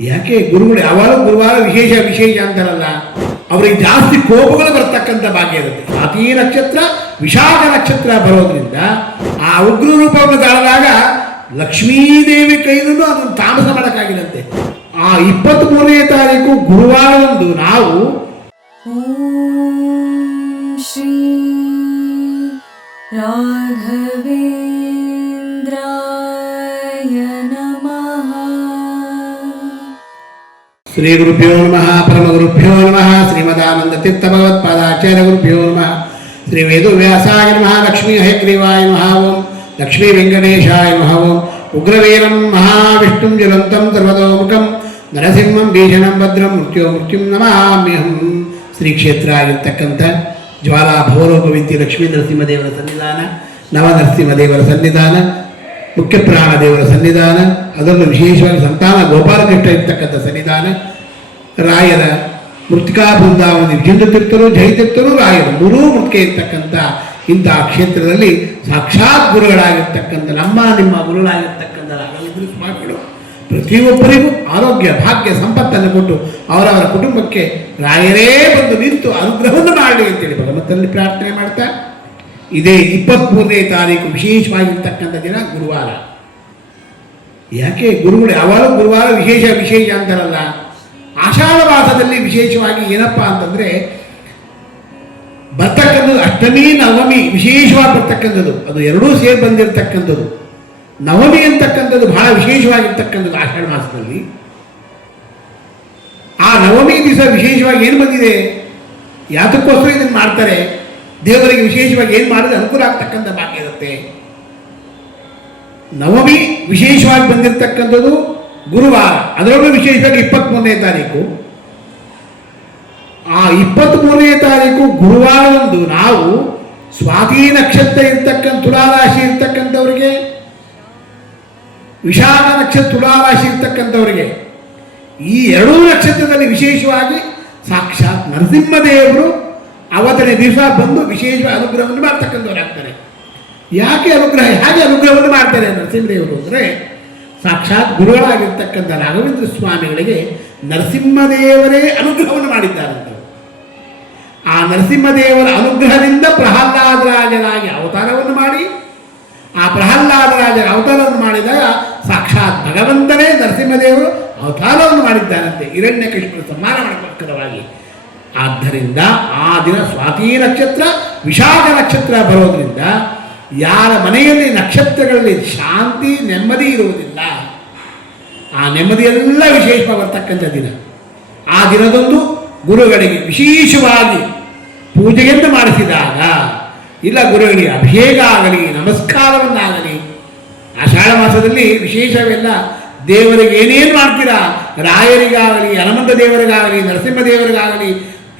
ಯಾಕೆ ಗುರುಗಳು ಯಾವಾಗಲೂ ಗುರುವಾರ ವಿಶೇಷ ವಿಶೇಷ ಅಂತಾರಲ್ಲ, ಅವರಿಗೆ ಜಾಸ್ತಿ ಕೋಪಗಳು ಬರ್ತಕ್ಕಂಥ ಭಾಗ್ಯ ಇರುತ್ತೆ. ಸ್ವಾತಿ ನಕ್ಷತ್ರ ವಿಶಾಖ ನಕ್ಷತ್ರ ಬರೋದ್ರಿಂದ ಆ ಉಗ್ರ ರೂಪವನ್ನು ತಾಳಿದಾಗ ಲಕ್ಷ್ಮೀದೇವಿ ಕೈಲೂ ಅದನ್ನು ತಾಮಸ ಮಾಡೋಕ್ಕಾಗಿಲ್ಲಂತೆ. ಆ 23ನೇ ತಾರೀಕು ಗುರುವಾರದಂದು ನಾವು ಶ್ರೀ ರಾಘವೇಂದ್ರಾಯ ನಮಃ. ಶ್ರೀ ಗುರುಭ್ಯೋ ನಮಃ ಪರಮ ಗುರುಭ್ಯೋ ನಮಃ. ಶ್ರೀಮದಾನಂದ ತೀರ್ಥ ಭಗವತ್ಪಾದಾಚಾರ್ಯ ಗುರುಭ್ಯೋ ನಮಃ. ಶ್ರೀ ವೇದವ್ಯಾಸಾಯ ನಮಃ. ಲಕ್ಷ್ಮೀ ಹಯಗ್ರೀವಾಯ ನಮಃ. ಓಂ ಲಕ್ಷ್ಮೀ ವೆಂಕಟೇಶಾಯ ನಮಃ. ಓಂ ಉಗ್ರವೀರಂ ಮಹಾವಿಷ್ಣುಂ ಜ್ವಲಂತಂ ಸರ್ವತೋಮುಖಂ ನರಸಿಂಹಂ ಭೀಷಣಂ ಭದ್ರಂ ಮೃತ್ಯುಂ ನಮಾಮ್ಯಹಂ. ಶ್ರೀ ಕ್ಷೇತ್ರ ಆಗಿರ್ತಕ್ಕಂಥ ಜ್ವಾಲಾ ಭವರೋಪವಿದ್ಯೆ ಲಕ್ಷ್ಮೀ ನರಸಿಂಹದೇವರ ಸನ್ನಿಧಾನ, ನವನರಸಿಂಹದೇವರ ಸನ್ನಿಧಾನ, ಮುಖ್ಯ ಪ್ರಾಣ ದೇವರ ಸನ್ನಿಧಾನ, ಅದರಲ್ಲೂ ವಿಶೇಷವಾಗಿ ಸಂತಾನ ಗೋಪಾಲಕೃಷ್ಣ ಇರ್ತಕ್ಕಂಥ ಸನ್ನಿಧಾನ, ರಾಯರ ಮೃತ್ತಿಕಾ ಬೃಂದಾವನ ವಿಜೇಂದ್ರ ತೀರ್ಥರು, ಜಯತೀರ್ಥರು, ರಾಯರು ಮೂರೂ ಮುಖ್ಯ ಇರ್ತಕ್ಕಂಥ ಇಂತಹ ಕ್ಷೇತ್ರದಲ್ಲಿ ಸಾಕ್ಷಾತ್ ಗುರುಗಳಾಗಿರ್ತಕ್ಕಂಥ ನಿಮ್ಮ ಗುರುಗಳಾಗಿರ್ತಕ್ಕಂಥ ರಾಘವೇಂದ್ರ ಸ್ವಾಮಿಗಳು ಪ್ರತಿಯೊಬ್ಬರಿಗೂ ಆರೋಗ್ಯ ಭಾಗ್ಯ ಸಂಪತ್ತನ್ನು ಕೊಟ್ಟು ಅವರವರ ಕುಟುಂಬಕ್ಕೆ ರಾಯರೇ ಬಂದು ನಿಂತು ಅನುಗ್ರಹವನ್ನು ಮಾಡಲಿ ಅಂತೇಳಿ ಭಗವಂತನಲ್ಲಿ ಪ್ರಾರ್ಥನೆ ಮಾಡ್ತಾ, ಇದೇ 23ನೇ ತಾರೀಕು ವಿಶೇಷವಾಗಿರ್ತಕ್ಕಂಥ ದಿನ ಗುರುವಾರ. ಯಾಕೆ ಗುರುಗಳು ಯಾವಾಗಲೂ ಗುರುವಾರ ವಿಶೇಷ ವಿಶೇಷ ಅಂತಾರಲ್ಲ, ಆಷಾಢ ಮಾಸದಲ್ಲಿ ವಿಶೇಷವಾಗಿ ಏನಪ್ಪ ಅಂತಂದರೆ ಬರ್ತಕ್ಕಂಥದ್ದು ಅಷ್ಟಮಿ ನವಮಿ ವಿಶೇಷವಾಗಿ ಬರ್ತಕ್ಕಂಥದ್ದು, ಅದು ಎರಡೂ ಸೇರಿ ಬಂದಿರತಕ್ಕಂಥದ್ದು. ನವಮಿ ಅಂತಕ್ಕಂಥದ್ದು ಬಹಳ ವಿಶೇಷವಾಗಿರ್ತಕ್ಕಂಥದ್ದು ಆಷಾಢ ಮಾಸದಲ್ಲಿ. ಆ ನವಮಿ ದಿವಸ ವಿಶೇಷವಾಗಿ ಏನು ಬಂದಿದೆ, ಯಾತಕ್ಕೋಸ್ಕರ ಇದನ್ನು ಮಾಡ್ತಾರೆ, ದೇವರಿಗೆ ವಿಶೇಷವಾಗಿ ಏನು ಮಾಡಿದ್ರೆ ಅನುಕೂಲ ಆಗ್ತಕ್ಕಂಥ ಭಾಗ್ಯ ಇರುತ್ತೆ. ನವಮಿ ವಿಶೇಷವಾಗಿ ಬಂದಿರತಕ್ಕಂಥದ್ದು ಗುರುವಾರ, ಅದರಲ್ಲೂ ವಿಶೇಷವಾಗಿ 23ನೇ ತಾರೀಕು. ಆ 23ನೇ ತಾರೀಕು ಗುರುವಾರದಂದು ನಾವು ಸ್ವಾತಿ ನಕ್ಷತ್ರ ಇರ್ತಕ್ಕಂಥ ತುಲಾರಾಶಿ ಇರ್ತಕ್ಕಂಥವ್ರಿಗೆ, ವಿಶಾಖ ನಕ್ಷತ್ರ ತುಲಾರಾಶಿ ಇರ್ತಕ್ಕಂಥವ್ರಿಗೆ, ಈ ಎರಡೂ ನಕ್ಷತ್ರದಲ್ಲಿ ವಿಶೇಷವಾಗಿ ಸಾಕ್ಷಾತ್ ನರಸಿಂಹದೇವರು ಅವತ್ತನೇ ದಿವಸ ಬಂದು ವಿಶೇಷ ಅನುಗ್ರಹವನ್ನು ಮಾಡ್ತಕ್ಕಂಥವ್ರಾಗ್ತಾರೆ. ಯಾಕೆ ಹೇಗೆ ಅನುಗ್ರಹವನ್ನು ಮಾಡ್ತಾರೆ ನರಸಿಂಹದೇವರು ಅಂದರೆ, ಸಾಕ್ಷಾತ್ ಗುರುಗಳಾಗಿರ್ತಕ್ಕಂಥ ರಾಘವೇಂದ್ರ ಸ್ವಾಮಿಗಳಿಗೆ ನರಸಿಂಹದೇವರೇ ಅನುಗ್ರಹವನ್ನು ಮಾಡಿದ್ದಾರಂತೆ. ಆ ನರಸಿಂಹದೇವರ ಅನುಗ್ರಹದಿಂದ ಪ್ರಹ್ಲಾದರಾಜರಾಗಿ ಅವತಾರವನ್ನು ಮಾಡಿ, ಆ ಪ್ರಹ್ಲಾದರಾಜರ ಅವತಾರವನ್ನು ಮಾಡಿದಾಗ ಸಾಕ್ಷಾತ್ ಭಗವಂತನೇ ನರಸಿಂಹದೇವರು ಅವತಾರವನ್ನು ಮಾಡಿದ್ದಾರಂತೆ ಹಿರಣ್ಯಕಶಿಪುರ ಸಂಹಾರ ಮಾಡಬೇಕಾಗಿ. ಆದ್ದರಿಂದ ಆ ದಿನ ಸ್ವಾತಿ ನಕ್ಷತ್ರ ವಿಶಾಖ ನಕ್ಷತ್ರ ಬರೋದ್ರಿಂದ ಯಾರ ಮನೆಯಲ್ಲಿ ನಕ್ಷತ್ರಗಳಲ್ಲಿ ಶಾಂತಿ ನೆಮ್ಮದಿ ಇರುವುದಿಲ್ಲ, ಆ ನೆಮ್ಮದಿಯೆಲ್ಲ ವಿಶೇಷವಾಗಿ ಬರ್ತಕ್ಕಂಥ ದಿನ. ಆ ದಿನದಂದು ಗುರುಗಳಿಗೆ ವಿಶೇಷವಾಗಿ ಪೂಜೆಯನ್ನು ಮಾಡಿಸಿದಾಗ, ಇಲ್ಲ ಗುರುಗಳಿಗೆ ಅಭಿಷೇಕ ಆಗಲಿ ನಮಸ್ಕಾರವನ್ನಾಗಲಿ, ಆಷಾಢ ಮಾಸದಲ್ಲಿ ವಿಶೇಷವೆಲ್ಲ ದೇವರಿಗೆ ಏನೇನು ಮಾಡ್ತೀರಾ, ರಾಯರಿಗಾಗಲಿ ಹನುಮಂತ ದೇವರಿಗಾಗಲಿ ನರಸಿಂಹದೇವರಿಗಾಗಲಿ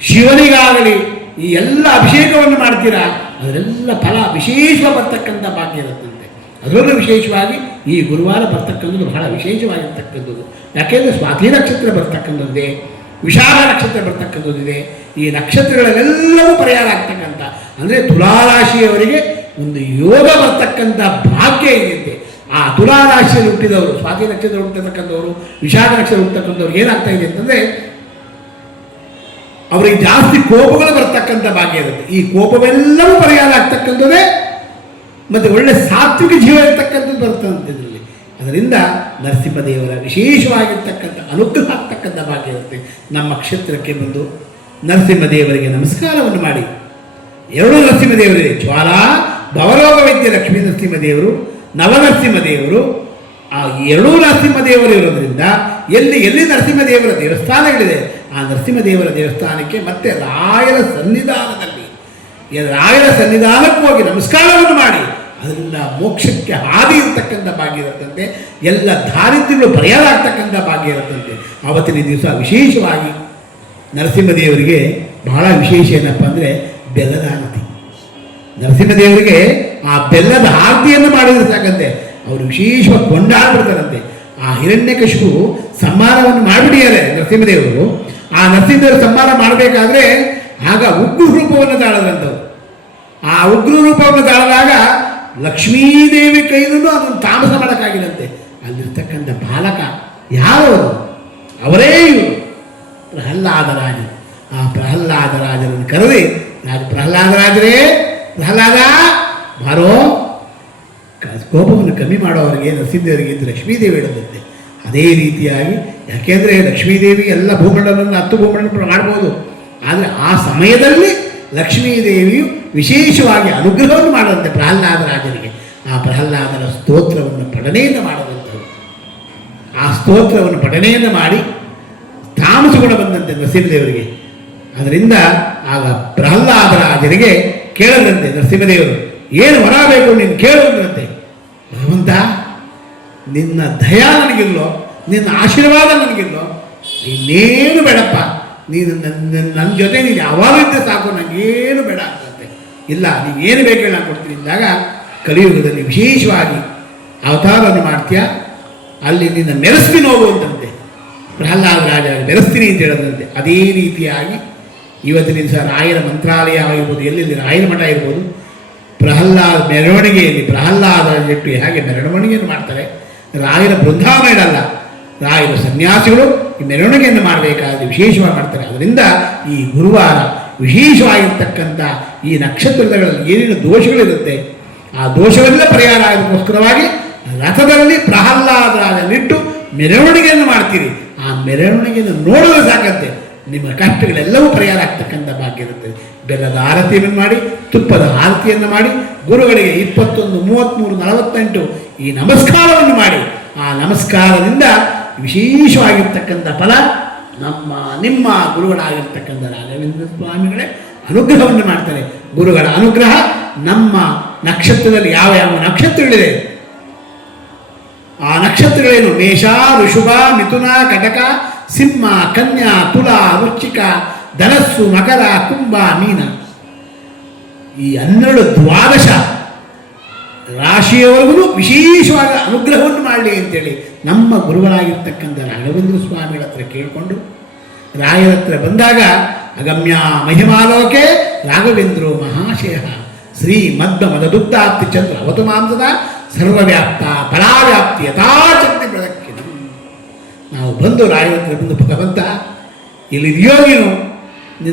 ಶಿವನಿಗಾಗಲಿ ಈ ಎಲ್ಲ ಅಭಿಷೇಕವನ್ನು ಮಾಡ್ತೀರಾ, ಅದರೆಲ್ಲ ಫಲ ವಿಶೇಷ ಬರ್ತಕ್ಕಂಥ ಭಾಗ್ಯ ಇರುತ್ತಂತೆ. ಅದರಲ್ಲೂ ವಿಶೇಷವಾಗಿ ಈ ಗುರುವಾರ ಬರ್ತಕ್ಕಂಥದ್ದು ಬಹಳ ವಿಶೇಷವಾಗಿರ್ತಕ್ಕಂಥದ್ದು. ಯಾಕೆಂದರೆ ಸ್ವಾತಿ ನಕ್ಷತ್ರ ಬರ್ತಕ್ಕಂಥದ್ದೇ, ವಿಶಾಖ ನಕ್ಷತ್ರ ಬರ್ತಕ್ಕಂಥದ್ದಿದೆ. ಈ ನಕ್ಷತ್ರಗಳಲ್ಲೆಲ್ಲವೂ ಪರಿಹಾರ ಆಗ್ತಕ್ಕಂಥ, ಅಂದರೆ ತುಲಾರಾಶಿಯವರಿಗೆ ಒಂದು ಯೋಗ ಬರ್ತಕ್ಕಂಥ ಭಾಗ್ಯ ಇದೆ. ಆ ತುಲಾರಾಶಿಯಲ್ಲಿ ಹುಟ್ಟಿದವರು, ಸ್ವಾತಿ ನಕ್ಷತ್ರ ಹುಟ್ಟತಕ್ಕಂಥವರು, ವಿಶಾಖ ನಕ್ಷತ್ರ ಹುಟ್ಟತಕ್ಕಂಥವ್ರು ಏನಾಗ್ತಾ ಇದೆ ಅಂತಂದರೆ ಅವರಿಗೆ ಜಾಸ್ತಿ ಕೋಪಗಳು ಬರ್ತಕ್ಕಂಥ ಭಾಗ್ಯ ಇರುತ್ತೆ. ಈ ಕೋಪವೆಲ್ಲವೂ ಪರಿಹಾರ ಆಗ್ತಕ್ಕಂಥದ್ದೇ, ಮತ್ತು ಒಳ್ಳೆ ಸಾತ್ವಿಕ ಜೀವ ಇರ್ತಕ್ಕಂಥದ್ದು ಬರ್ತಕ್ಕಂಥ ಇದರಲ್ಲಿ. ಅದರಿಂದ ನರಸಿಂಹದೇವರ ವಿಶೇಷವಾಗಿರ್ತಕ್ಕಂಥ ಅನುಗ್ರಹ ಆಗ್ತಕ್ಕಂಥ ಭಾಗ್ಯ ಇರುತ್ತೆ. ನಮ್ಮ ಕ್ಷೇತ್ರಕ್ಕೆ ಬಂದು ನರಸಿಂಹದೇವರಿಗೆ ನಮಸ್ಕಾರವನ್ನು ಮಾಡಿ, ಎರಡೂ ನರಸಿಂಹದೇವರೇ, ಜ್ವಾಲಾ ಭವರೋಗ ವೈದ್ಯ ಲಕ್ಷ್ಮೀ ನರಸಿಂಹದೇವರು, ನವನರಸಿಂಹದೇವರು, ಆ ಎರಡೂ ನರಸಿಂಹದೇವರು ಇರೋದ್ರಿಂದ ಎಲ್ಲಿ ನರಸಿಂಹದೇವರ ದೇವಸ್ಥಾನಗಳಿದೆ, ಆ ನರಸಿಂಹದೇವರ ದೇವಸ್ಥಾನಕ್ಕೆ ಮತ್ತೆ ರಾಯರ ಸನ್ನಿಧಾನಕ್ಕೆ ಹೋಗಿ ನಮಸ್ಕಾರವನ್ನು ಮಾಡಿ, ಅದರಿಂದ ಮೋಕ್ಷಕ್ಕೆ ಹಾದಿ ಇರತಕ್ಕಂಥ ಭಾಗ್ಯ ಇರುತ್ತಂತೆ. ಎಲ್ಲ ದಾರಿದ್ರ್ಯಗಳು ಪರಿಹಾರ ಆಗ್ತಕ್ಕಂಥ ಭಾಗ್ಯ ಇರುತ್ತಂತೆ. ಆವತ್ತಿನ ದಿವಸ ವಿಶೇಷವಾಗಿ ನರಸಿಂಹದೇವರಿಗೆ ಬಹಳ ವಿಶೇಷ ಏನಪ್ಪ ಅಂದರೆ ಬೆಲ್ಲದ ಆರತಿ. ನರಸಿಂಹದೇವರಿಗೆ ಆ ಬೆಲ್ಲದ ಆರತಿಯನ್ನು ಮಾಡಿದರೆ ಸಾಕಂತೆ ಅವರು ವಿಶೇಷವಾಗಿ ಕೊಂಡಾಡ್ಬಿಡ್ತಾರಂತೆ. ಆ ಹಿರಣ್ಯಕಶಿಪು ಸಂಹಾರವನ್ನು ಮಾಡಿಬಿಡಿದ್ದಾರೆ ನರಸಿಂಹದೇವರು. ಆ ನರಸಿಂಹದೇವರು ಸಂಹಾರ ಮಾಡಬೇಕಾದ್ರೆ ಆಗ ಉಗ್ರ ರೂಪವನ್ನು ತಾಳದ್ರಂಥವ್ರು. ಆ ಉಗ್ರ ರೂಪವನ್ನು ತಾಳದಾಗ ಲಕ್ಷ್ಮೀದೇವಿ ಕೈಲೂ ಅದನ್ನು ತಾಮಸ ಮಾಡೋಕ್ಕಾಗಿಲ್ಲಂತೆ. ಅಲ್ಲಿರ್ತಕ್ಕಂಥ ಬಾಲಕ ಯಾರವರು ಅವರೇ ಇವರು ಪ್ರಹ್ಲಾದರಾಜರು. ಆ ಪ್ರಹ್ಲಾದರಾಜರನ್ನು ಕರೆದಿ ಪ್ರಹ್ಲಾದರಾಜರೇ, ಪ್ರಹ್ಲಾದ ಬಾರೋ, ಕೋಪವನ್ನು ಕಮ್ಮಿ ಮಾಡೋವರಿಗೆ ನರಸಿಂಹದೇವರಿಗೆ ಇದು ಲಕ್ಷ್ಮೀದೇವಿ ಹೇಳದಂತೆ. ಅದೇ ರೀತಿಯಾಗಿ, ಯಾಕೆಂದರೆ ಲಕ್ಷ್ಮೀದೇವಿ ಎಲ್ಲ ಭೂಮಂಡಲವನ್ನು 10 ಭೂಮಂಡಲ ಮಾಡ್ಬೋದು, ಆದರೆ ಆ ಸಮಯದಲ್ಲಿ ಲಕ್ಷ್ಮೀದೇವಿಯು ವಿಶೇಷವಾಗಿ ಅನುಗ್ರಹವನ್ನು ಮಾಡದಂತೆ ಪ್ರಹ್ಲಾದರಾಜರಿಗೆ. ಆ ಪ್ರಹ್ಲಾದರ ಸ್ತೋತ್ರವನ್ನು ಪಠಣೆಯನ್ನು ಮಾಡದಂಥದ್ದು. ಆ ಸ್ತೋತ್ರವನ್ನು ಪಠಣೆಯನ್ನು ಮಾಡಿ ತಾಮಸ ಗುಣ ಬಂದಂತೆ ನರಸಿಂಹದೇವರಿಗೆ. ಅದರಿಂದ ಆಗ ಪ್ರಹ್ಲಾದರಾಜರಿಗೆ ಕೇಳದಂತೆ ನರಸಿಂಹದೇವರು, ಏನು ವರ ಬೇಕು ನೀನು ಕೇಳುವಂತೆ. ಭಗವಂತ, ನಿನ್ನ ದಯಾ ನನಗಿಲ್ಲೋ, ನಿನ್ನ ಆಶೀರ್ವಾದ ನನಗಿಲ್ಲೋ, ಇನ್ನೇನು ಬೇಡಪ್ಪ, ನೀನು ನನ್ನ ಜೊತೆ ನೀನು ಯಾವಾಗಲಿದ್ದರೆ ಸಾಕು, ನನಗೇನು ಬೇಡ ಅಂತಂತೆ. ಇಲ್ಲ, ನೀವೇನು ಬೇಕು ಹೇಳಿ ನಾನು ಕೊಡ್ತೀನಿ ಅಂದಾಗ ಕಲಿಯುಗದಲ್ಲಿ ವಿಶೇಷವಾಗಿ ಅವತಾರವನ್ನು ಮಾಡ್ತೀಯ, ಅಲ್ಲಿ ನಿನ್ನ ಮೆರೆಸ್ತೀನಿ ಹೋಗುವಂತಂತೆ. ಪ್ರಹ್ಲಾದರಾಜ ಮೆರೆಸ್ತೀನಿ ಅಂತ ಹೇಳೋದಂತೆ. ಅದೇ ರೀತಿಯಾಗಿ ಇವತ್ತಿನ ದಿವಸ ರಾಯರ ಮಂತ್ರಾಲಯ ಆಗಿರ್ಬೋದು, ಎಲ್ಲೆಲ್ಲಿ ರಾಯರ ಮಠ ಇರ್ಬೋದು, ಪ್ರಹ್ಲಾದ ಮೆರವಣಿಗೆಯಲ್ಲಿ ಪ್ರಹ್ಲಾದ ಜಟ್ಟು ಹಾಗೆ ಮೆರವಣಿಗೆಯನ್ನು ಮಾಡ್ತಾರೆ. ರಾಯರ ಬೃಂದಾವನ ಇಡಲ್ಲ, ರಾಯರ ಸನ್ಯಾಸಿಗಳು ಈ ಮೆರವಣಿಗೆಯನ್ನು ಮಾಡಬೇಕಾದ್ರೆ ವಿಶೇಷವಾಗಿ ಮಾಡ್ತಾರೆ. ಅದರಿಂದ ಈ ಗುರುವಾರ ವಿಶೇಷವಾಗಿರ್ತಕ್ಕಂಥ ಈ ನಕ್ಷತ್ರಗಳಲ್ಲಿ ಏನೇನು ದೋಷಗಳಿರುತ್ತೆ ಆ ದೋಷವೆಲ್ಲ ಪರಿಹಾರ ಆಗೋದಕ್ಕೋಸ್ಕರವಾಗಿ ರಥದಲ್ಲಿ ಪ್ರಹ್ಲಾದರಾಜನಿಟ್ಟು ಮೆರವಣಿಗೆಯನ್ನು ಮಾಡ್ತೀರಿ. ಆ ಮೆರವಣಿಗೆಯನ್ನು ನೋಡಲು ಸಾಕಂತೆ ನಿಮ್ಮ ಕಷ್ಟಗಳೆಲ್ಲವೂ ಪರಿಹಾರ ಆಗ್ತಕ್ಕಂಥ ಭಾಗ್ಯ ಇರುತ್ತೆ. ಬೆಲ್ಲದ ಆರತಿಯನ್ನು ಮಾಡಿ, ತುಪ್ಪದ ಆರತಿಯನ್ನು ಮಾಡಿ, ಗುರುಗಳಿಗೆ 21, 33, 48 ಈ ನಮಸ್ಕಾರವನ್ನು ಮಾಡಿ, ಆ ನಮಸ್ಕಾರದಿಂದ ವಿಶೇಷವಾಗಿರ್ತಕ್ಕಂಥ ಫಲ ನಿಮ್ಮ ಗುರುಗಳಾಗಿರ್ತಕ್ಕಂಥ ರಾಘವೇಂದ್ರ ಸ್ವಾಮಿಗಳೇ ಅನುಗ್ರಹವನ್ನು ಮಾಡ್ತಾರೆ. ಗುರುಗಳ ಅನುಗ್ರಹ ನಮ್ಮ ನಕ್ಷತ್ರದಲ್ಲಿ ಯಾವ ಯಾವ ನಕ್ಷತ್ರಗಳಿದೆ ಆ ನಕ್ಷತ್ರಗಳೇನು? ಮೇಷ, ಋಷಭ, ಮಿಥುನ, ಕಟಕ, ಸಿಂಹ, ಕನ್ಯಾ, ತುಲಾ, ವೃಶ್ಚಿಕ, ಧನಸ್ಸು, ಮಕರ, ಕುಂಭ, ಮೀನ, ಈ 12 ರಾಶಿಯವರೆಗೂ ವಿಶೇಷವಾದ ಅನುಗ್ರಹವನ್ನು ಮಾಡಲಿ ಅಂತೇಳಿ ನಮ್ಮ ಗುರುಗಳಾಗಿರ್ತಕ್ಕಂಥ ರಾಘವೇಂದ್ರ ಸ್ವಾಮಿಗಳ ಹತ್ರ ಕೇಳಿಕೊಂಡು ರಾಯರ ಹತ್ರ ಬಂದಾಗ ಅಗಮ್ಯ ಮಹಿಮಾಲೋಕೆ ರಾಘವೇಂದ್ರೋ ಮಹಾಶಯ ಶ್ರೀ ಮದ್ದ ಮದದುಗ್ಧಾಪ್ತಿ ಚಂದ್ರ ಅವತು ಮಾಂಸದ ಸರ್ವವ್ಯಾಪ್ತ ಪರಾವ್ಯಾಪ್ತಿ ಯಥಾಶಕ್ತಿ ಪ್ರದಕ್ಷಿಣ. ನಾವು ಬಂದು ರಾಯರ ಹತ್ರ ಬಂದು, ಭಗವಂತ ಇಲ್ಲಿದೆಯೋ ನೀನು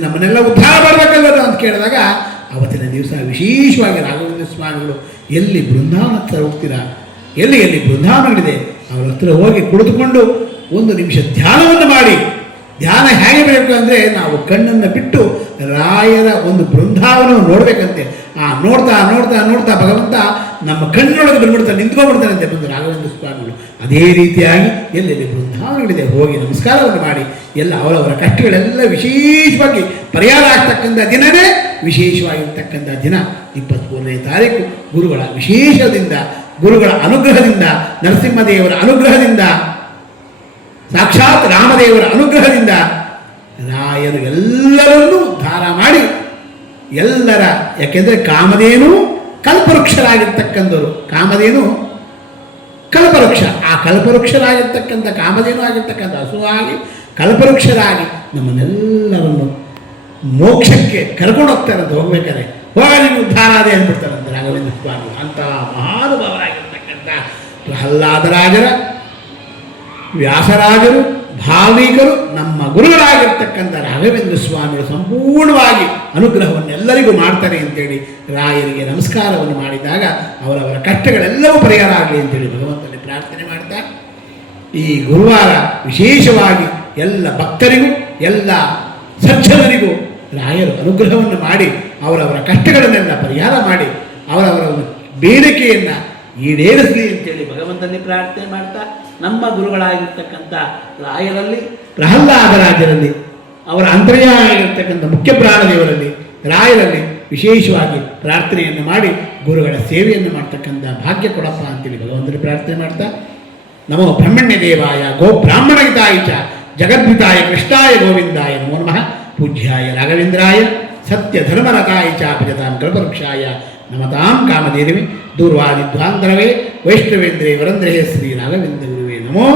ನಮ್ಮನ್ನೆಲ್ಲ ಉದ್ಧಾರ ಮಾಡಬೇಕಲ್ಲದು ಅಂತ ಕೇಳಿದಾಗ ಅವತ್ತಿನ ದಿವಸ ವಿಶೇಷವಾಗಿ ರಾಘವೇಂದ್ರ ಸ್ವಾಮಿಗಳು ಎಲ್ಲಿ ಬೃಂದಾವನ ಹತ್ರ ಹೋಗ್ತೀರಾ, ಎಲ್ಲಿ ಬೃಂದಾವನಗಳಿದೆ ಅವರ ಹತ್ರ ಹೋಗಿ ಕುಳಿತುಕೊಂಡು 1 ನಿಮಿಷ ಧ್ಯಾನವನ್ನು ಮಾಡಿ. ಧ್ಯಾನ ಹೇಗೆ ಬೇಕು ಅಂದರೆ ನಾವು ಕಣ್ಣನ್ನು ಬಿಟ್ಟು ರಾಯರ ಒಂದು ಬೃಂದಾವನವನ್ನು ನೋಡಬೇಕಂತೆ. ನೋಡ್ತಾ ನೋಡ್ತಾ ನೋಡ್ತಾ ಭಗವಂತ ನಮ್ಮ ಕಣ್ಣೊಳಗೆ ಬಂದ್ಬಿಡ್ತಾನೆ, ನಿಂತ್ಕೊಂಡ್ಬಿಡ್ತಾನಂತೆ ಬಂದು ರಾಘವೇಂದ್ರ ಸ್ವಾಮಿಗಳು. ಅದೇ ರೀತಿಯಾಗಿ ಎಲ್ಲೆಲ್ಲಿ ಬೃಂದಾವನಗಳಿದೆ ಹೋಗಿ ನಮಸ್ಕಾರವನ್ನು ಮಾಡಿ ಎಲ್ಲ ಅವರವರ ಕಷ್ಟಗಳೆಲ್ಲ ವಿಶೇಷವಾಗಿ ಪರಿಹಾರ ಆಗ್ತಕ್ಕಂಥ ದಿನವೇ ವಿಶೇಷವಾಗಿರ್ತಕ್ಕಂಥ ದಿನ 24ನೇ ತಾರೀಕು. ಗುರುಗಳ ವಿಶೇಷದಿಂದ, ಗುರುಗಳ ಅನುಗ್ರಹದಿಂದ, ನರಸಿಂಹದೇವರ ಅನುಗ್ರಹದಿಂದ, ಸಾಕ್ಷಾತ್ ರಾಮದೇವರ ಅನುಗ್ರಹದಿಂದ ರಾಯರು ಎಲ್ಲರನ್ನೂ ಉದ್ಧಾರ ಮಾಡಿ ಎಲ್ಲರ, ಯಾಕೆಂದರೆ ಕಾಮಧೇನು ಕಲ್ಪವೃಕ್ಷರಾಗಿರ್ತಕ್ಕಂಥವ್ರು, ಕಾಮಧೇನು ಕಲ್ಪವೃಕ್ಷ, ಆ ಕಲ್ಪವೃಕ್ಷರಾಗಿರ್ತಕ್ಕಂಥ ಕಾಮಧೇನು ಆಗಿರ್ತಕ್ಕಂಥ ಹಸುವಾಗಿ ಕಲ್ಪವೃಕ್ಷರಾಗಿ ನಮ್ಮನ್ನೆಲ್ಲರನ್ನು ಮೋಕ್ಷಕ್ಕೆ ಕರ್ಕೊಂಡು ಹೋಗ್ತಾರಂತೆ. ಹೋಗ್ಬೇಕಾದ್ರೆ ಹೋಗ ನೀನು ಉದ್ಧಾರ ಅದೇ ಅಂದ್ಬಿಡ್ತಾರಂತೆ ರಾಘವೇಂದ್ರ ಸ್ವಾಮಿ. ಅಂತಹ ಮಹಾನುಭಾವರಾಗಿರ್ತಕ್ಕಂಥ ಪ್ರಹ್ಲಾದರಾಜರ, ವ್ಯಾಸರಾಜರು, ಭಾವಿಕರು, ನಮ್ಮ ಗುರುಗಳಾಗಿರ್ತಕ್ಕಂಥ ರಾಘವೇಂದ್ರ ಸ್ವಾಮಿಗಳು ಸಂಪೂರ್ಣವಾಗಿ ಅನುಗ್ರಹವನ್ನು ಎಲ್ಲರಿಗೂ ಮಾಡ್ತಾರೆ ಅಂತೇಳಿ ರಾಯರಿಗೆ ನಮಸ್ಕಾರವನ್ನು ಮಾಡಿದಾಗ ಅವರವರ ಕಷ್ಟಗಳೆಲ್ಲವೂ ಪರಿಹಾರ ಆಗಲಿ ಅಂತೇಳಿ ಭಗವಂತನಲ್ಲಿ ಪ್ರಾರ್ಥನೆ ಮಾಡ್ತಾ, ಈ ಗುರುವಾರ ವಿಶೇಷವಾಗಿ ಎಲ್ಲ ಭಕ್ತರಿಗೂ ಎಲ್ಲ ಸಜ್ಜನರಿಗೂ ರಾಯರು ಅನುಗ್ರಹವನ್ನು ಮಾಡಿ ಅವರವರ ಕಷ್ಟಗಳನ್ನೆಲ್ಲ ಪರಿಹಾರ ಮಾಡಿ ಅವರವರ ಬೇಡಿಕೆಯನ್ನು ಈಡೇರಿಸಲಿ ಅಂತೇಳಿ ಭಗವಂತನಲ್ಲಿ ಪ್ರಾರ್ಥನೆ ಮಾಡ್ತಾ, ನಮ್ಮ ಗುರುಗಳಾಗಿರ್ತಕ್ಕಂಥ ರಾಯರಲ್ಲಿ, ಪ್ರಹ್ಲಾದರಾಜರಲ್ಲಿ, ಅವರ ಅಂತರ್ಯಾಗಿರ್ತಕ್ಕಂಥ ಮುಖ್ಯ ಪ್ರಾಣದೇವರಲ್ಲಿ, ರಾಯರಲ್ಲಿ ವಿಶೇಷವಾಗಿ ಪ್ರಾರ್ಥನೆಯನ್ನು ಮಾಡಿ ಗುರುಗಳ ಸೇವೆಯನ್ನು ಮಾಡ್ತಕ್ಕಂಥ ಭಾಗ್ಯ ಕೊಡಪ್ಪ ಅಂತೇಳಿ ಭಗವಂತನಲ್ಲಿ ಪ್ರಾರ್ಥನೆ ಮಾಡ್ತಾ, ನಮೋ ಬ್ರಹ್ಮಣ್ಯ ದೇವಾಯ ಗೋ ಬ್ರಾಹ್ಮಣಹಿತಾಯ ಚ ಜಗದ್ಭಿತಾಯ ಕೃಷ್ಣಾಯ ಗೋವಿಂದಾಯ ನಮೋ ನಮಃ. ಪೂಜ್ಯಾಯ ರಾಘವೇಂದ್ರಾಯ ಸತ್ಯ ಧರ್ಮರತಾಯ ಚ ಭಜತಾಂ ಕಲ್ಪವೃಕ್ಷಾಯ ನಮತಾಂ ಕಾಮಧೇನವೇ ದೂರ್ವಾದಿಧ್ವಾಂತರವೇ ವೈಷ್ಣವೇಂದ್ರೇ ವರಂದ್ರೇ ಶ್ರೀ ರಾಘವೇಂದ್ರ ಗುರುವೇ ನಮೋ.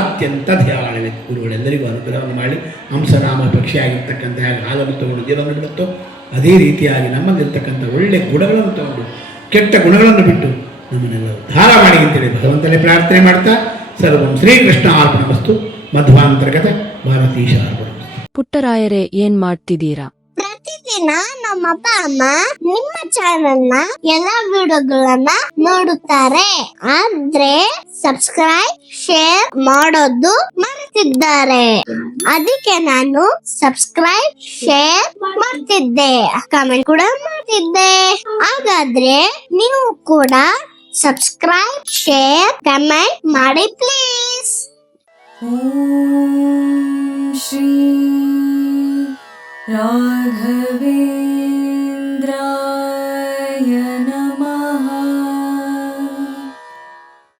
ಅತ್ಯಂತ ಧ್ಯಾನವೇ ಗುರುಗಳೆಲ್ಲರಿಗೂ ಅನುಗ್ರಹವನ್ನು ಮಾಡಿ ಹಂಸನಾಮ ಪಕ್ಷಿಯಾಗಿರ್ತಕ್ಕಂಥ ಹಾಲನ್ನು ತಗೊಂಡು ಜೀವನವನ್ನು ಬಿಡುತ್ತೋ ಅದೇ ರೀತಿಯಾಗಿ ನಮ್ಮಲ್ಲಿರ್ತಕ್ಕಂಥ ಒಳ್ಳೆಯ ಗುಣಗಳನ್ನು ತಗೊಂಡು ಕೆಟ್ಟ ಗುಣಗಳನ್ನು ಬಿಟ್ಟು ನಮ್ಮನ್ನೆಲ್ಲ ಉದ್ಧಾರ ಮಾಡಿ ಅಂತೇಳಿ ಭಗವಂತನೇ ಪ್ರಾರ್ಥನೆ ಮಾಡ್ತಾ, ಸರ್ವಂ ಶ್ರೀಕೃಷ್ಣ ಅರ್ಪಣಮಸ್ತು. ಮಧ್ವಾಂತರ್ಗತ ಭಾರತೀ ಶಾರ್ಪಡು. ಪುಟ್ಟರಾಯರೇ ಏನ್ ಮಾಡ್ತಿದ್ದೀರಾ? ಪ್ರತಿದಿನ ನಮ್ಮ ಅಪ್ಪ ಅಮ್ಮ ನಿಮ್ಮ ಚಾನೆಲ್ ನ ಎಲ್ಲಾ ವಿಡಿಯೋಗಳನ್ನ ನೋಡುತ್ತಾರೆ, ಆದ್ರೆ ಸಬ್ಸ್ಕ್ರೈಬ್ ಶೇರ್ ಮಾಡೋದು ಮರೆತಿದ್ದಾರೆ. ಅದಕ್ಕೆ ನಾನು ಸಬ್ಸ್ಕ್ರೈಬ್ ಶೇರ್ ಮಾಡ್ತಿದ್ದೆ, ಕಮೆಂಟ್ ಕೂಡ ಮಾಡ್ತಿದ್ದೆ. ಹಾಗಾದ್ರೆ ನೀವು ಕೂಡ ಸಬ್ಸ್ಕ್ರೈಬ್ ಶೇರ್ ಕಮೆಂಟ್ ಮಾಡಿ ಪ್ಲೀಸ್. ॐ श्री राघवेन्द्राय